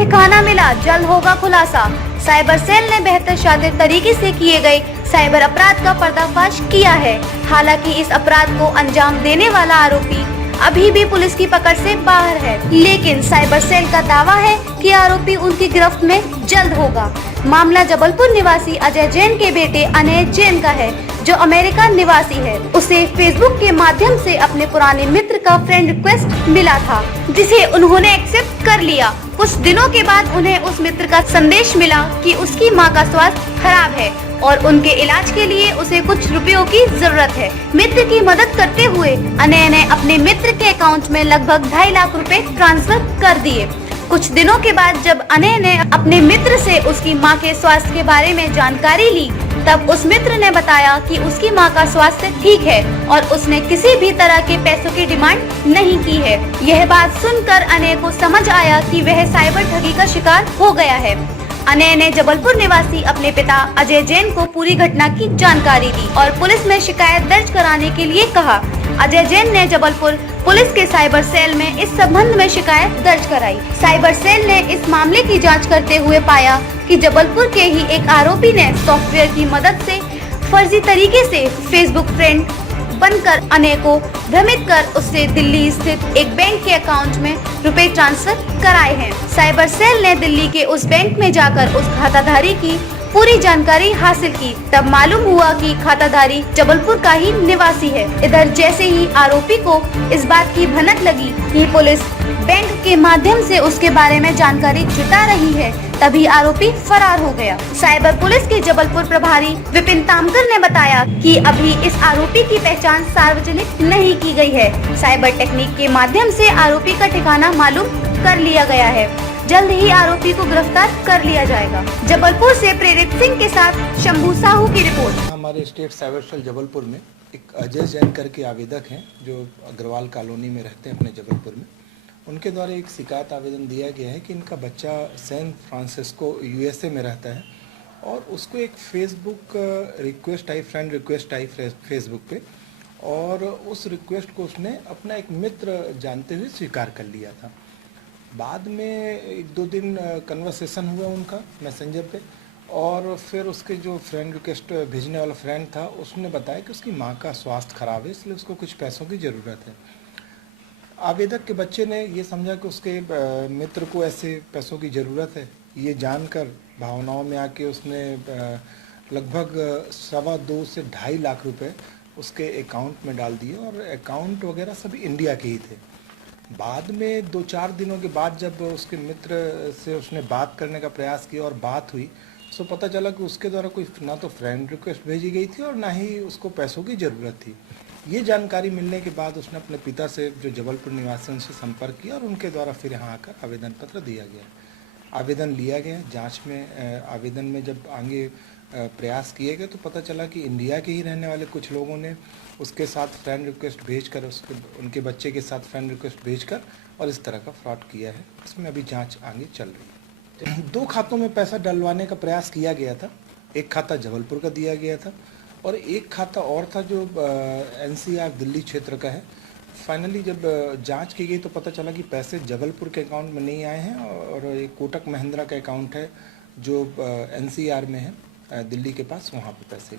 ठिकाना मिला, जल्द होगा खुलासा। साइबर सेल ने बेहतर शातिर तरीके से किए गए साइबर अपराध का पर्दाफाश किया है। हालांकि इस अपराध को अंजाम देने वाला आरोपी अभी भी पुलिस की पकड़ से बाहर है, लेकिन साइबर सेल का दावा है कि आरोपी उनकी गिरफ्त में जल्द होगा। मामला जबलपुर निवासी अजय जैन के बेटे अनय जैन का है, जो अमेरिका निवासी है। उसे फेसबुक के माध्यम से अपने पुराने मित्र का फ्रेंड रिक्वेस्ट मिला था, जिसे उन्होंने एक्सेप्ट कर लिया। कुछ दिनों के बाद उन्हें उस मित्र का संदेश मिला कि उसकी मां का स्वास्थ्य खराब है और उनके इलाज के लिए उसे कुछ रुपयों की जरूरत है। मित्र की मदद करते हुए अनय ने अपने मित्र के अकाउंट में लगभग 2.5 लाख रुपए ट्रांसफर कर दिए। कुछ दिनों के बाद जब अनय ने अपने मित्र से उसकी मां के स्वास्थ्य के बारे में जानकारी ली, तब उस मित्र ने बताया कि उसकी मां का स्वास्थ्य ठीक है और उसने किसी भी तरह के पैसों की डिमांड नहीं की है। यह बात सुनकर अनय को समझ आया कि वह साइबर ठगी का शिकार हो गया है। अनय ने जबलपुर निवासी अपने पिता अजय जैन को पूरी घटना की जानकारी दी और पुलिस में शिकायत दर्ज कराने के लिए कहा। अजय जैन ने जबलपुर पुलिस के साइबर सेल में इस संबंध में शिकायत दर्ज कराई। साइबर सेल ने इस मामले की जांच करते हुए पाया कि जबलपुर के ही एक आरोपी ने सॉफ्टवेयर की मदद से फर्जी तरीके से फेसबुक फ्रेंड बनकर अनय को भ्रमित कर उससे दिल्ली स्थित एक बैंक के अकाउंट में रुपए ट्रांसफर कराए हैं। साइबर सेल ने दिल्ली के उस बैंक में जाकर उस खाताधारी की पूरी जानकारी हासिल की। तब मालूम हुआ कि खाताधारी जबलपुर का ही निवासी है। इधर जैसे ही आरोपी को इस बात की भनक लगी कि पुलिस बैंक के माध्यम से उसके बारे में जानकारी जुटा रही है, तभी आरोपी फरार हो गया। साइबर पुलिस के जबलपुर प्रभारी विपिन तामकर ने बताया कि अभी इस आरोपी की पहचान सार्वजनिक नहीं की गई है। साइबर टेक्निक के माध्यम से आरोपी का ठिकाना मालूम कर लिया गया है। जल्द ही आरोपी को गिरफ्तार कर लिया जाएगा। जबलपुर से प्रेरित सिंह के साथ शंभू साहू की रिपोर्ट। हमारे स्टेट साइबर सेल जबलपुर में एक अजय जैन करके आवेदक हैं, जो अग्रवाल कॉलोनी में रहते हैं अपने जबलपुर में। उनके द्वारा एक शिकायत आवेदन दिया गया है कि इनका बच्चा सैन फ्रांसिस्को यूएसए में रहता है और उसको एक फेसबुक रिक्वेस्ट आई, फ्रेंड रिक्वेस्ट आई फेसबुक पे, और उस रिक्वेस्ट को उसने अपना एक मित्र जानते हुए स्वीकार कर लिया था। बाद में 1-2 दिन कन्वर्सेशन हुआ उनका मैसेंजर पे, और फिर उसके जो फ्रेंड रिक्वेस्ट भेजने वाला फ्रेंड था उसने बताया कि उसकी माँ का स्वास्थ्य खराब है, इसलिए उसको कुछ पैसों की ज़रूरत है। आवेदक के बच्चे ने ये समझा कि उसके मित्र को ऐसे पैसों की ज़रूरत है। ये जानकर भावनाओं में आके उसने लगभग 2.25 से 2.5 लाख रुपए उसके अकाउंट में डाल दिए, और अकाउंट वगैरह सभी इंडिया के ही थे। बाद में 2-4 दिनों के बाद जब उसके मित्र से उसने बात करने का प्रयास किया और बात हुई, तो पता चला कि उसके द्वारा कोई ना तो फ्रेंड रिक्वेस्ट भेजी गई थी और ना ही उसको पैसों की ज़रूरत थी। ये जानकारी मिलने के बाद उसने अपने पिता से, जो जबलपुर निवासी, उनसे संपर्क किया और उनके द्वारा फिर यहाँ आकर आवेदन पत्र दिया गया। आवेदन लिया गया। जाँच में आवेदन में जब आगे प्रयास किए गए तो पता चला कि इंडिया के ही रहने वाले कुछ लोगों ने उसके साथ फ्रेंड रिक्वेस्ट भेजकर, उनके बच्चे के साथ फ्रेंड रिक्वेस्ट भेजकर और इस तरह का फ्रॉड किया है। इसमें अभी जांच आगे चल रही है। 2 खातों में पैसा डलवाने का प्रयास किया गया था। एक खाता जबलपुर का दिया गया था और एक खाता और था जो NCR दिल्ली क्षेत्र का है। फाइनली जब जांच की गई तो पता चला कि पैसे जबलपुर के अकाउंट में नहीं आए हैं और एक कोटक महिंद्रा का अकाउंट है जो NCR में है, दिल्ली के पास, वहाँ पे पैसे